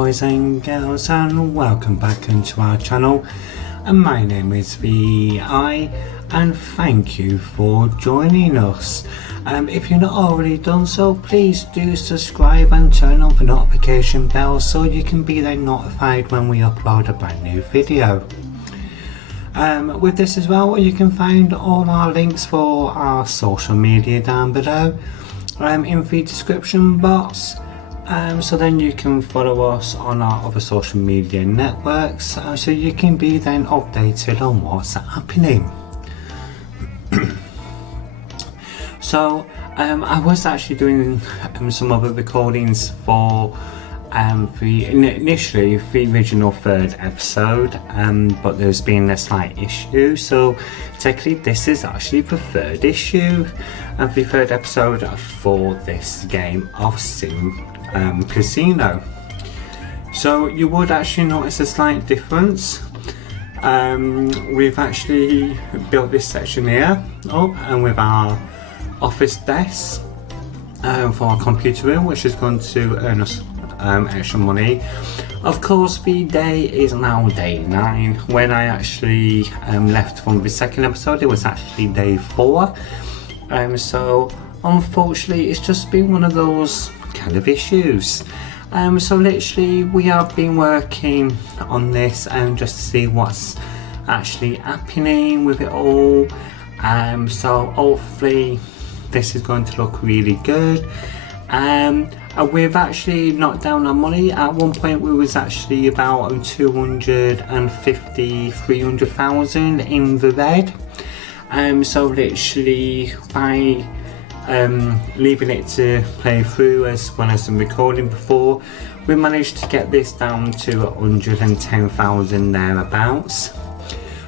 boys and girls, and welcome back into our channel. And my name is VI, and thank you for joining us. If you're not already done so, please do subscribe and turn on the notification bell so you can be then notified when we upload a brand new video. With this as well, you can find all our links for our social media down below in the description box. So then you can follow us on our other social media networks, so you can be then updated on what's happening. So I was actually doing some other recordings for initially the original third episode, but there's been a slight issue, so technically this is actually the third issue and the third episode for this game of SimCasino. So you would actually notice a slight difference. We've actually built this section here up, and with our office desk for our computer room, which is going to earn us extra money. Of course, the day is now day 9. When I actually left from the second episode, it was actually day 4. So unfortunately, it's just been one of those kind of issues. So literally, we have been working on this just to see what's actually happening with it all. So hopefully, this is going to look really good. We've actually knocked down our money. At one point we was actually about 300,000 in the red. So literally by leaving it to play through as well as some recording before, we managed to get this down to 110,000 thereabouts.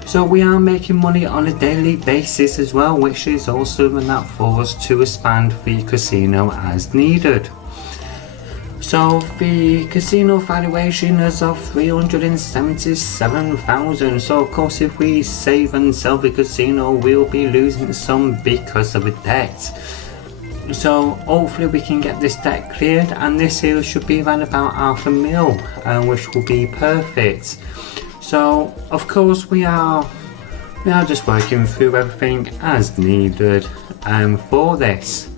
So we are making money on a daily basis as well, which is also enough for us to expand the casino as needed. So the casino valuation is of 377,000. So of course, if we save and sell the casino, we'll be losing some because of a debt. So hopefully we can get this debt cleared, and this here should be around about $500,000, which will be perfect. So of course we are just working through everything as needed for this.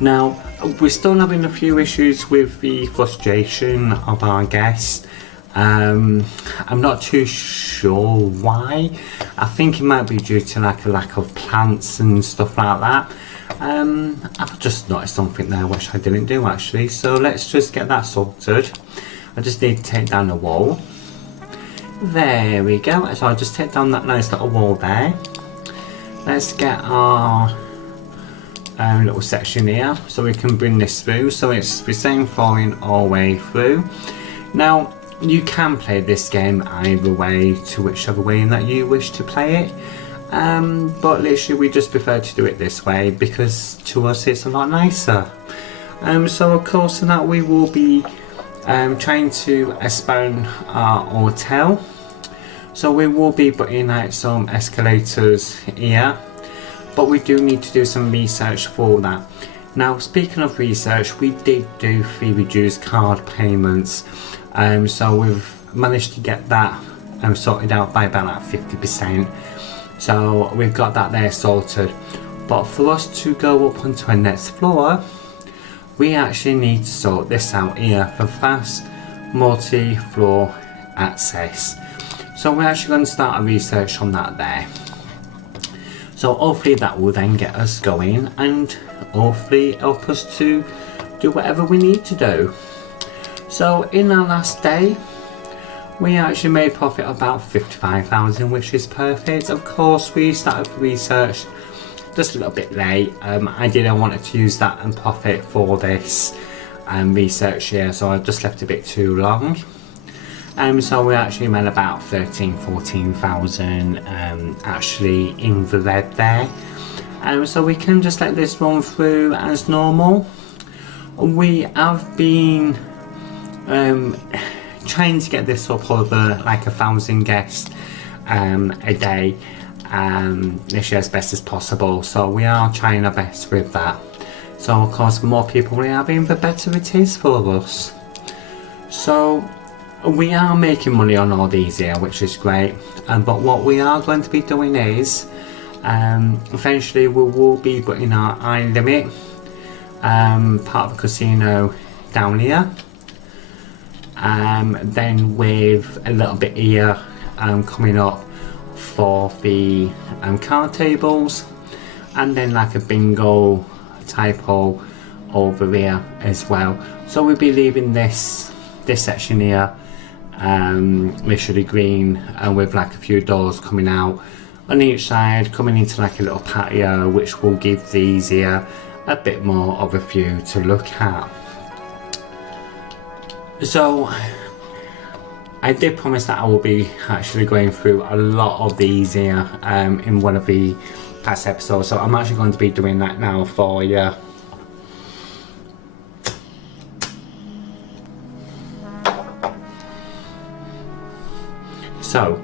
Now we're still having a few issues with the frustration of our guests. I'm not too sure why. I think it might be due to like a lack of plants and stuff like that. I've just noticed something there which I didn't do actually, so let's just get that sorted. I just need to take down the wall. There we go. So I'll just take down that nice little wall there. Let's get our little section here so we can bring this through, so it's the same flooring all the way through. Now you can play this game either way, to whichever way that you wish to play it, but literally we just prefer to do it this way because to us it's a lot nicer. So of course in that we will be trying to expand our hotel, so we will be putting out some escalators here, but we do need to do some research for that. Now speaking of research, we did do the reduced card payments, so we've managed to get that sorted out by about like 50%, so we've got that there sorted. But for us to go up onto our next floor, we actually need to sort this out here for fast multi-floor access. So we're actually going to start a research on that there. So hopefully that will then get us going and hopefully help us to do whatever we need to do. So in our last day, we actually made profit of about 55,000, which is perfect. Of course, we started the research just a little bit late. I didn't want to use that and profit for this research here, so I just left a bit too long. So we actually made about 14,000 actually in the red there. So we can just let this run through as normal. We have been trying to get this up over like 1,000 guests a day, this year as best as possible, so we are trying our best with that. So of course the more people we have in, the better it is for us. So we are making money on all these here, which is great, but what we are going to be doing is eventually we will be putting our iLimit part of the casino down here, then with a little bit here coming up for the card tables, and then like a bingo type hole over here as well. So we'll be leaving this section here literally green, and with like a few doors coming out on each side, coming into like a little patio, which will give these here a bit more of a view to look at. So I did promise that I will be actually going through a lot of these here in one of the past episodes, so I'm actually going to be doing that now for you. So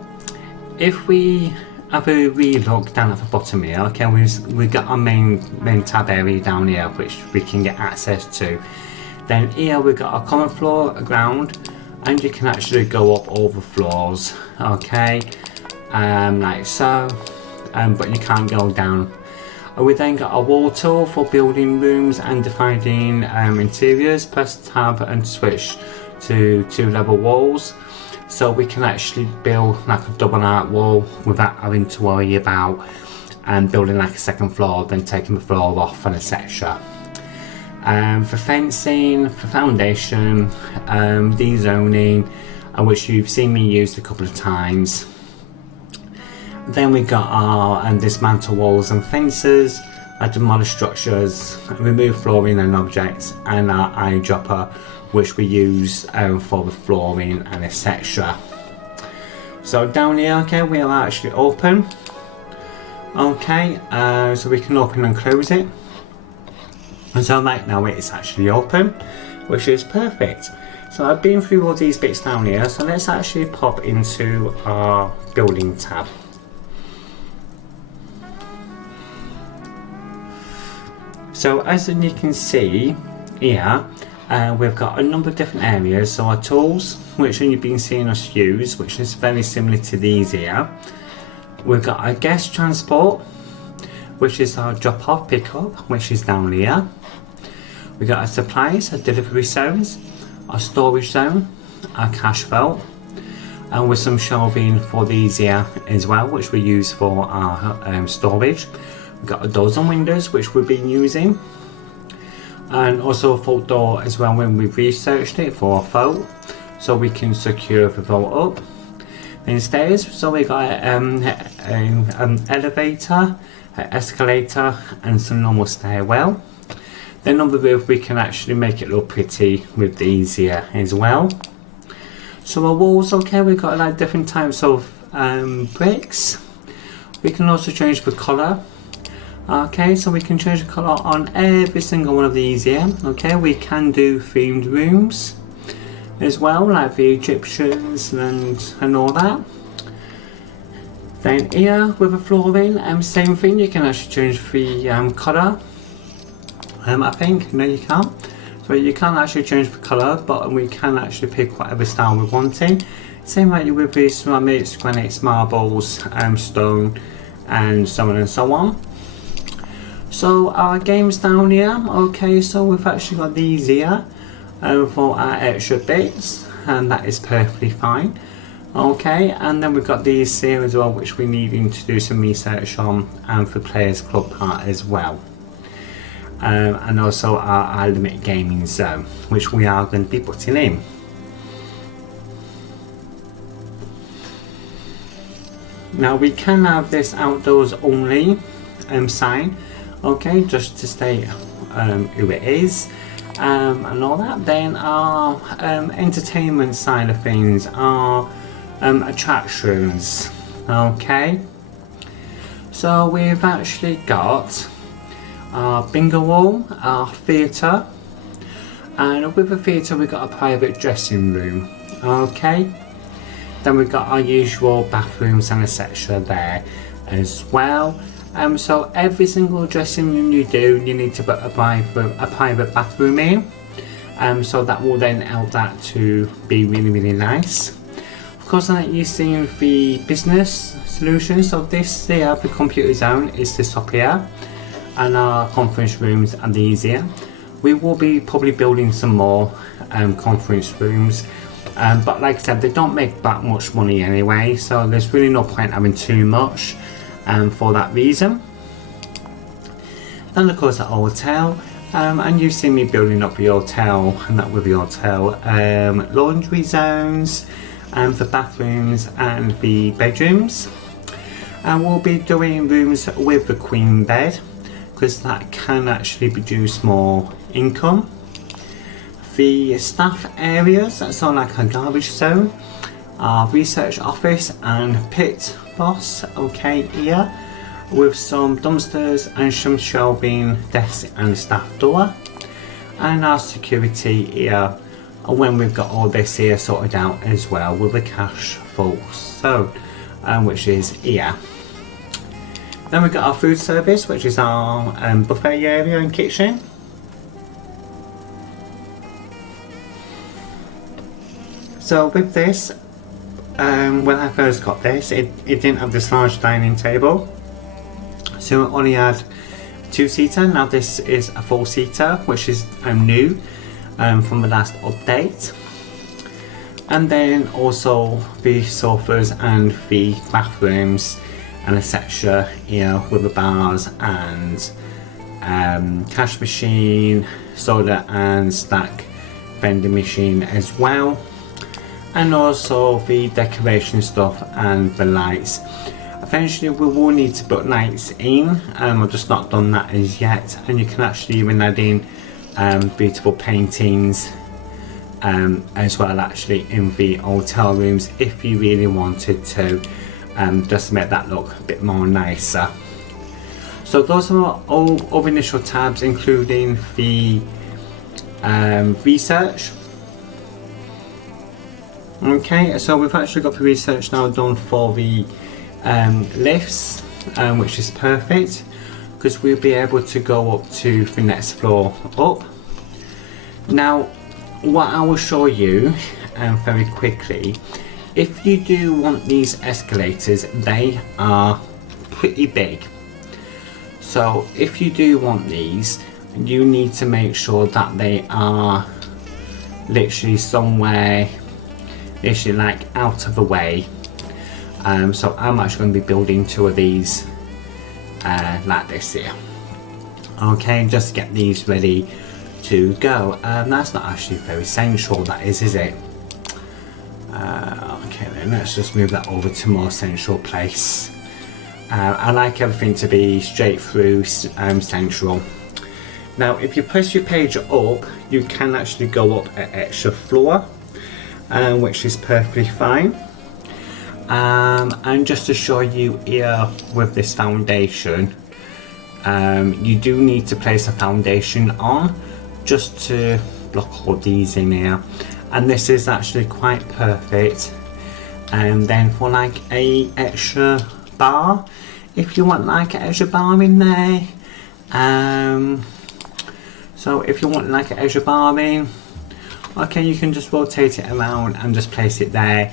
if we have a wee look down at the bottom here, okay, we've got our main tab area down here which we can get access to. Then here we've got our common floor, a ground, and you can actually go up all the floors, okay, like so, but you can't go down. We then got a wall tool for building rooms and dividing interiors. Press tab and switch to 2-level walls, so we can actually build like a double art wall without having to worry about building like a second floor, then taking the floor off and etc. For fencing, for foundation, de-zoning, which you've seen me use a couple of times. Then we got our dismantle walls and fences, demolish structures, remove flooring and objects, and our eyedropper, which we use for the flooring and etc. So down here, okay, we are actually open. Okay, so we can open and close it. And so right now it's actually open, which is perfect. So I've been through all these bits down here, so let's actually pop into our building tab. So as you can see here, we've got a number of different areas. So our tools, which you've been seeing us use, which is very similar to these here. We've got our guest transport, which is our drop off pickup, which is down here. We got our supplies, our delivery zones, our storage zone, our cash vault, and with some shelving for these here as well, which we use for our storage. We've got our doors and windows, which we've been using, and also a vault door as well when we've researched it for a vault, so we can secure the vault up. Then stairs, so we got an elevator, an escalator, and some normal stairwell. Then on the roof we can actually make it look pretty with these here as well. So our walls, okay, we've got like different types of bricks. We can also change the colour. Okay, so we can change the colour on every single one of these here. Okay, we can do themed rooms as well, like the Egyptians and all that. Then here with the flooring, same thing, you can actually change the colour. I think, no you can't. So you can't actually change the colour, but we can actually pick whatever style we're wanting. Same like with the ceramics, granites, marbles, stone, and so on and so on. So our games down here, okay, so we've actually got these here for our extra bits, and that is perfectly fine. Okay, and then we've got these here as well, which we're needing to do some research on, and for Players Club part as well. And also our limit gaming zone, which we are going to be putting in. Now we can have this outdoors only sign, okay, just to state who it is and all that. Then our entertainment side of things, our attractions, okay. So we've actually got our bingo wall, our theatre, and with the theatre we've got a private dressing room, okay. Then we've got our usual bathrooms and etc. there as well. So every single dressing room you do, you need to put a private bathroom in. so that will then help that to be really nice. Of course, I'm using the business solution, so this here, the computer zone, is this up here, and our conference rooms are these here. We will be probably building some more conference rooms, but like I said, they don't make that much money anyway, so there's really no point having too much for that reason. Then of course the hotel, and you've seen me building up the hotel, and that with the hotel, laundry zones, the bathrooms and the bedrooms. And we'll be doing rooms with the queen bed, because that can actually produce more income. The staff areas, so like a garbage zone, our research office and pit boss, okay, here, with some dumpsters and some shelving, desk and staff door, and our security here when we've got all this here sorted out as well with the cash full, so which is here. Then we've got our food service, which is our buffet area and kitchen. So with this, when I first got this, it didn't have this large dining table, so it only had 2-seater. Now this is a 4-seater, which is new from the last update. And then also the sofas and the bathrooms and etc. here with the bars and cash machine, soda and snack vending machine as well, and also the decoration stuff and the lights. Eventually we will need to put lights in, I've just not done that as yet, and you can actually even add in beautiful paintings as well actually in the hotel rooms if you really wanted to, just to make that look a bit more nicer. So those are all initial tabs, including the research. Okay, so we've actually got the research now done for the lifts, which is perfect, because we'll be able to go up to the next floor up. Now what I will show you very quickly, if you do want these escalators, they are pretty big. So if you do want these, you need to make sure that they are literally somewhere, literally like out of the way. So I'm actually going to be building 2 of these like this here. Okay, just to get these ready to go. That's not actually very central, that is it? Okay then, let's just move that over to more central place. I like everything to be straight through central. Now if you press your page up, you can actually go up an extra floor, which is perfectly fine. And just to show you here with this foundation, you do need to place a foundation on just to block all these in here, and this is actually quite perfect. And then for like a extra bar, if you want like an extra bar in there, so if you want like an extra bar in, okay, you can just rotate it around and just place it there,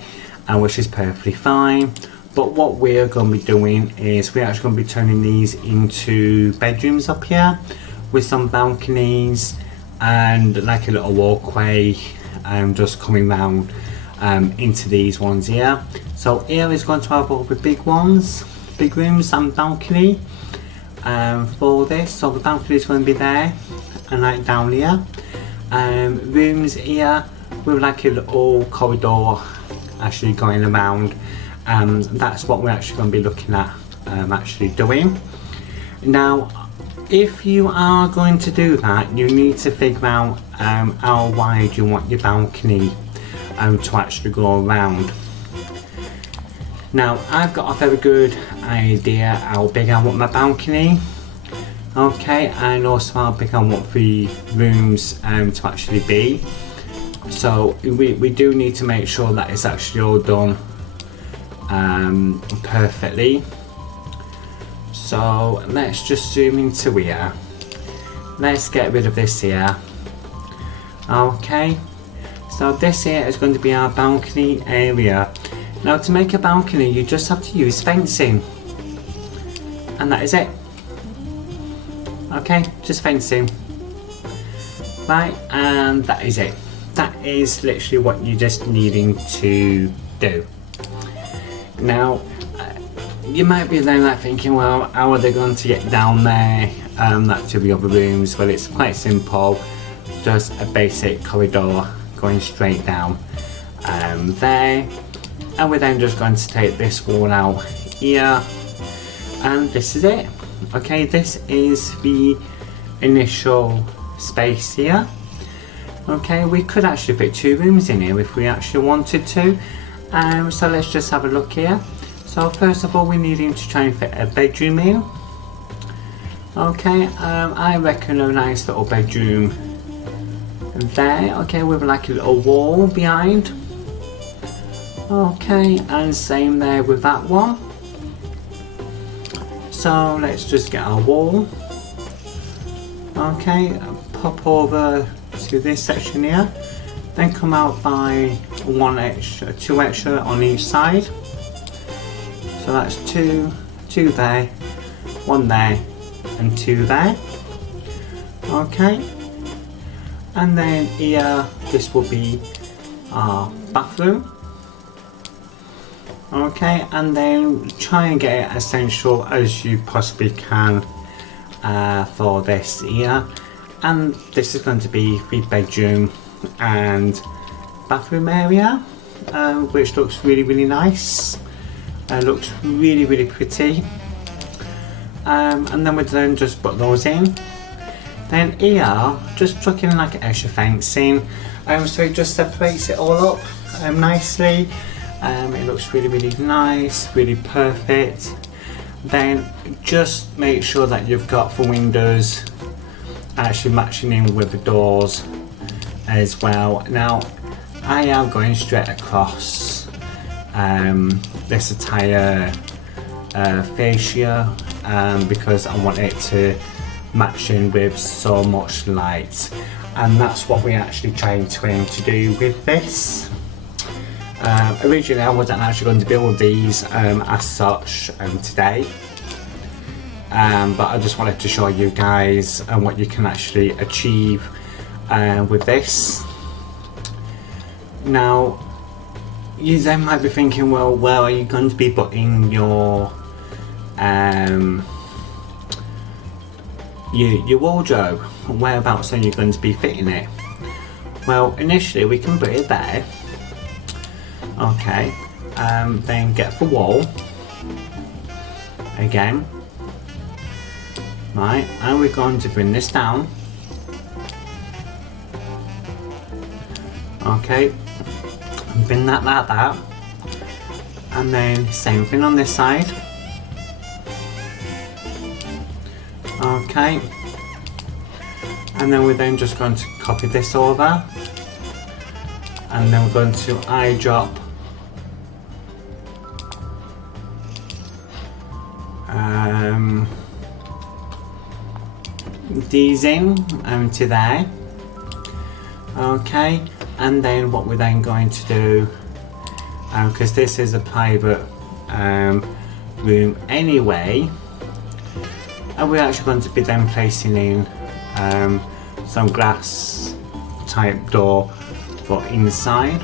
which is perfectly fine. But what we're going to be doing is we're actually going to be turning these into bedrooms up here with some balconies and like a little walkway just coming round into these ones here. So here is going to have all the big ones, big rooms and balcony for this. So the balcony is going to be there and like down here. Rooms here with like a little corridor actually going around. That's what we're actually going to be looking at actually doing. Now if you are going to do that, you need to figure out how wide you want your balcony to actually go around. Now I've got a very good idea how big I want my balcony, okay, and also how big I want the rooms to actually be. So we do need to make sure that it's actually all done perfectly. So let's just zoom into here. Let's get rid of this here. Okay, so this here is going to be our balcony area. Now to make a balcony you just have to use fencing, and that is it. Okay, just fencing. Right, and that is it. That is literally what you're just needing to do. Now you might be then like thinking, well, how are they going to get down there like to the other rooms? Well, it's quite simple. Just a basic corridor going straight down there, and we're then just going to take this wall out here, and this is it. Okay, this is the initial space here. Okay, we could actually fit 2 rooms in here if we actually wanted to. So let's just have a look here. So first of all, we're needing to try and fit a bedroom in. Okay, I reckon a nice little bedroom there. Okay, with like a little wall behind. Okay, and same there with that one. So let's just get our wall. Okay, pop over to this section here, then come out by 2 extra on each side. So that's 2 there, 1 there, and 2 there. Okay, and then here this will be our bathroom. Okay, and then try and get it as central as you possibly can for this here. And this is going to be the bedroom and bathroom area, which looks really nice. Looks really pretty. And then we'll then just put those in. Then here, just chuck in like extra fencing, so it just separates it all up nicely. It looks really nice, really perfect. Then just make sure that you've got the windows actually matching in with the doors as well. Now I am going straight across this entire fascia because I want it to match in with so much light, and that's what we're actually trying to aim to do with this. Originally I wasn't actually going to build these as such today, but I just wanted to show you guys what you can actually achieve with this. Now you then might be thinking, well, where are you going to be putting your wardrobe? Whereabouts are you going to be fitting it? Well, initially we can put it there. Okay, then get the wall again, right, and we're going to bring this down. Okay, bring that like that, and then same thing on this side. Okay, and then we're then just going to copy this over, and then we're going to eye drop these in to there. Okay, and then what we're then going to do, because this is a private room anyway, and we're actually going to be then placing in some glass type door for inside.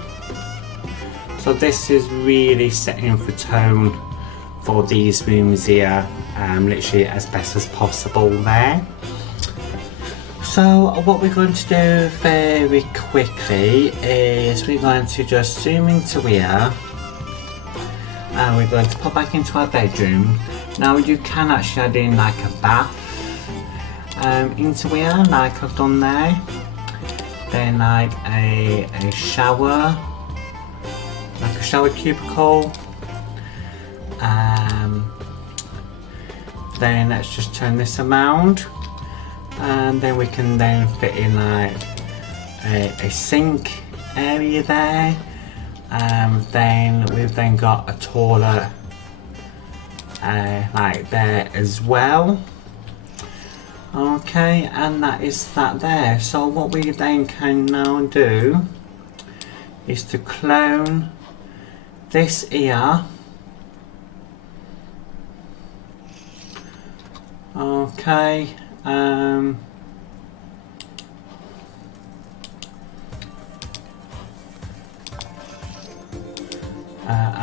So this is really setting the tone for these rooms here, literally as best as possible there. So what we're going to do very quickly is we're going to just zoom into here, and we're going to pop back into our bedroom. Now you can actually add in like a bath into here, like I've done there. Then like a shower, like a shower cubicle. Then let's just turn this around, and then we can then fit in like a sink area there. Then we've then got a toilet like there as well. Okay, and that is that there. So what we then can now do is to clone this ear. Okay,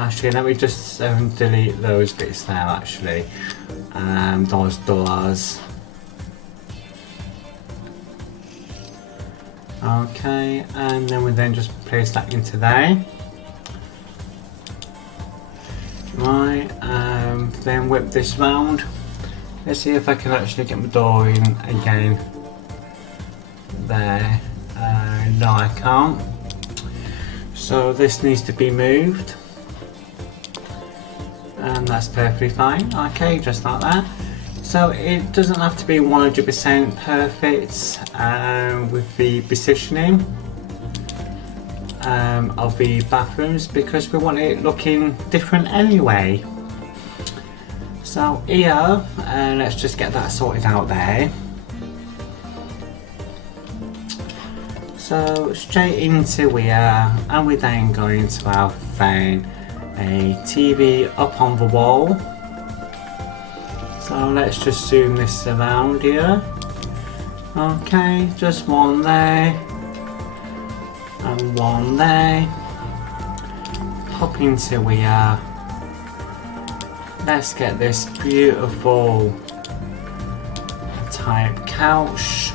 actually let me just delete those bits there actually, those doors. Okay, and then we then just place that into there. Right, then whip this round. Let's see if I can actually get my door in again. There. No, I can't. So this needs to be moved. And that's perfectly fine. Okay, just like that. So it doesn't have to be 100% perfect with the positioning of the bathrooms, because we want it looking different anyway. So here, let's just get that sorted out there. So straight into here, and we're then going to have then a TV up on the wall. So let's just zoom this around here. Okay, just one there and one there. Pop into here. Let's get this beautiful type couch.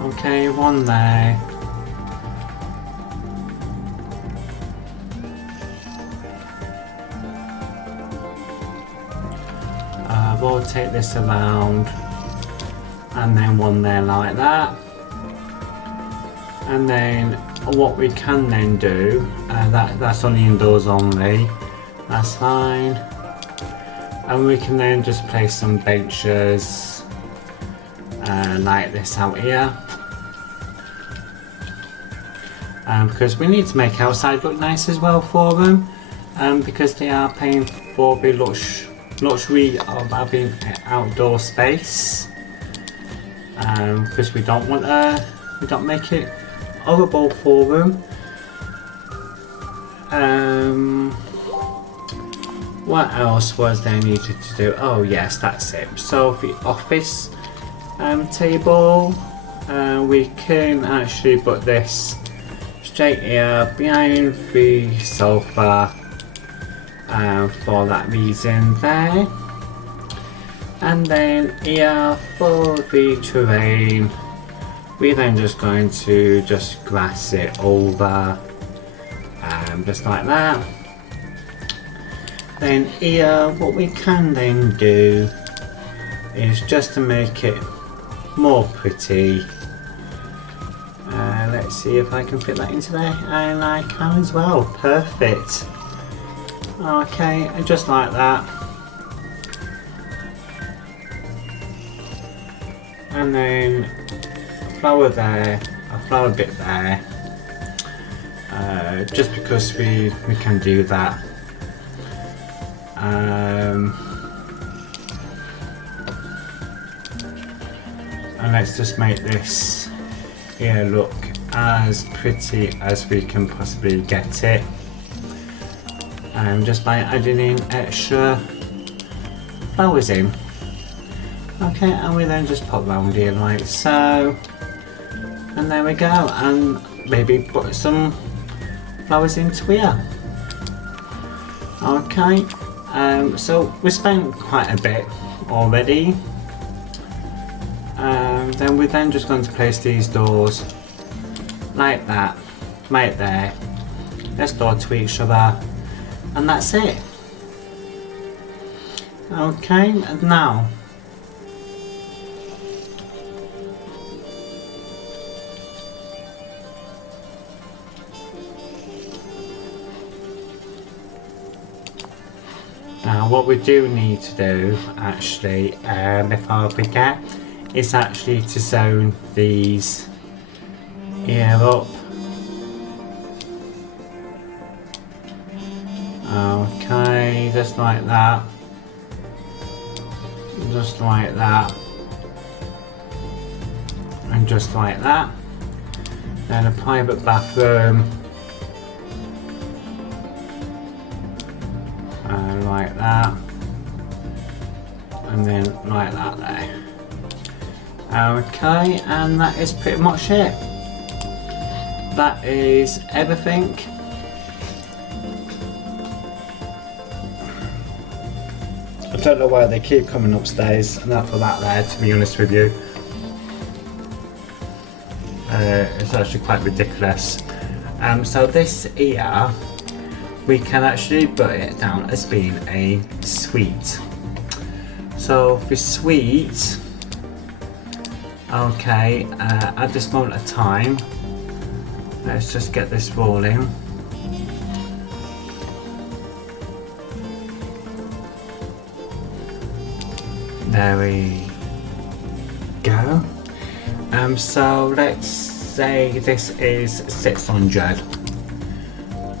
Okay, one there. Rotate this around, and then one there like that. And then what we can then do, that's only indoors only, that's fine. And we can then just place some benches like this out here. Because we need to make outside look nice as well for them, because they are paying for the luxury of having outdoor space, because we don't make it horrible for them. What else was there needed to do? Oh yes, that's it. So the office table, we can actually put this straight here behind the sofa. For that reason there. And then here for the terrain, we're then just going to just grass it over, just like that. Then here what we can then do is just to make it more pretty. Let's see if I can fit that into there, and I can as well. Perfect. Okay, and just like that. And then a flower there, a flower bit there. Just because we can do that. And let's just make this here look as pretty as we can possibly get it. Just by adding in extra flowers in. Okay, and we then just pop round here like so. And there we go, and maybe put some flowers into here. Okay, so we spent quite a bit already. Then we're then just going to place these doors like that, right there. Let's door to each other. And that's it. Okay, and now what we do need to do actually, before I forget, is actually to zone these here up. Okay, just like that. just like that, and just like that. Then a private bathroom, and like that, and then like that there. Okay, and that is pretty much it. That is everything. I don't know why they keep coming upstairs, and after that there, to be honest with you. It's actually quite ridiculous. So this here, we can actually put it down as being a suite. So for suite, okay, at this moment of time, let's just get this rolling. There we go. So let's say this is 600.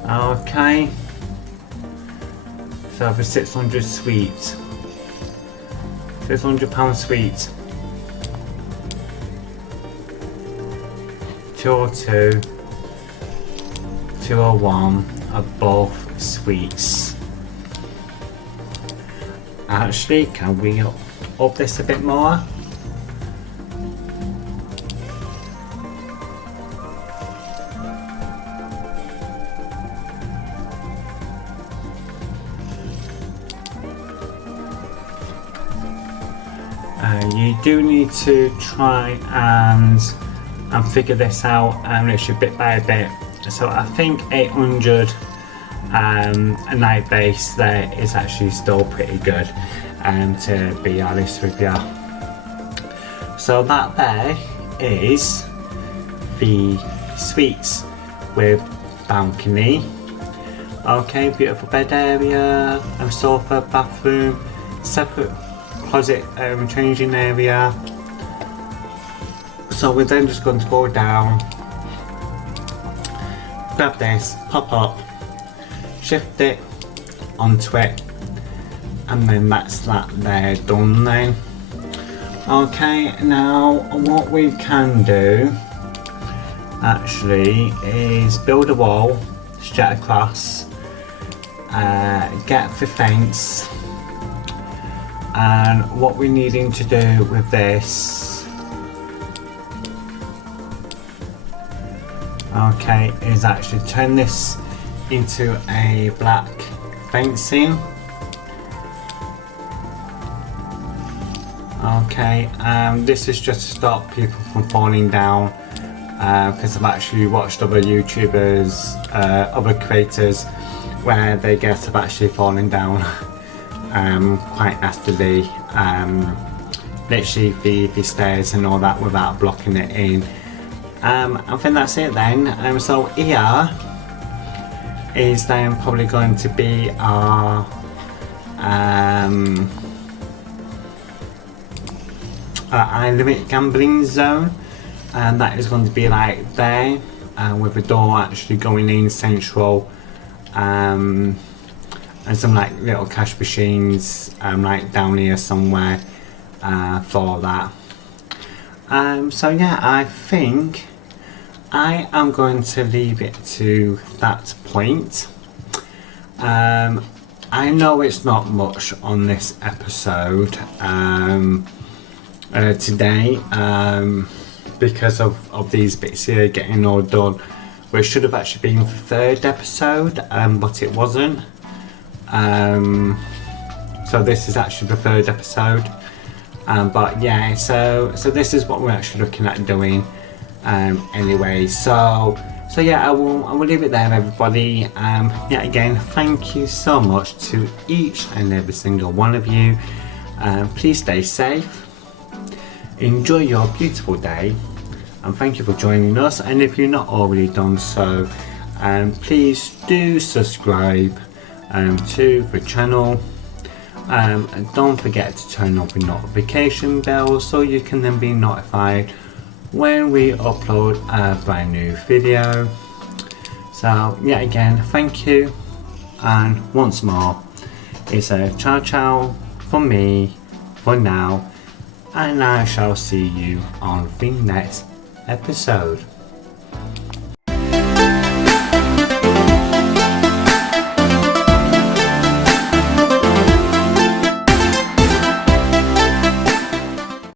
Okay. So for 600 suite, £600 suite. 202, 201 are both suites. Actually, can we up this a bit more? You do need to try and figure this out, literally bit by bit. So I think 800 a night base there is actually still pretty good, to be honest with you. So that there is the suites with balcony. Okay, beautiful bed area, sofa, bathroom, separate closet, changing area. So we're then just going to go down, grab this, pop up, shift it onto it, and then that's that there done then. Okay, now what we can do actually is build a wall straight across, get the fence, and what we're needing to do with this, okay, is actually turn this into a black fencing. Okay, this is just to stop people from falling down, because I've actually watched other YouTubers, other creators, where they get have actually fallen down quite nastily, literally the stairs and all that without blocking it in. I think that's it then. So here is then probably going to be our limit gambling zone, and that is going to be like there, with the door actually going in central, and some like little cash machines like down here somewhere for that. So yeah, I think I am going to leave it to that point. I know it's not much on this episode today, because of these bits here getting all done, which should have actually been the third episode, but it wasn't. So this is actually the third episode, but yeah, so this is what we're actually looking at doing anyway. So yeah, I will leave it there, everybody. Yeah, again, thank you so much to each and every single one of you. Please stay safe, enjoy your beautiful day, and thank you for joining us. And if you're not already done so, please do subscribe to the channel, and don't forget to turn on the notification bell so you can then be notified when we upload a brand new video. So yeah, again, thank you, and once more, it's a ciao ciao from me, for now, and I shall see you on the next episode.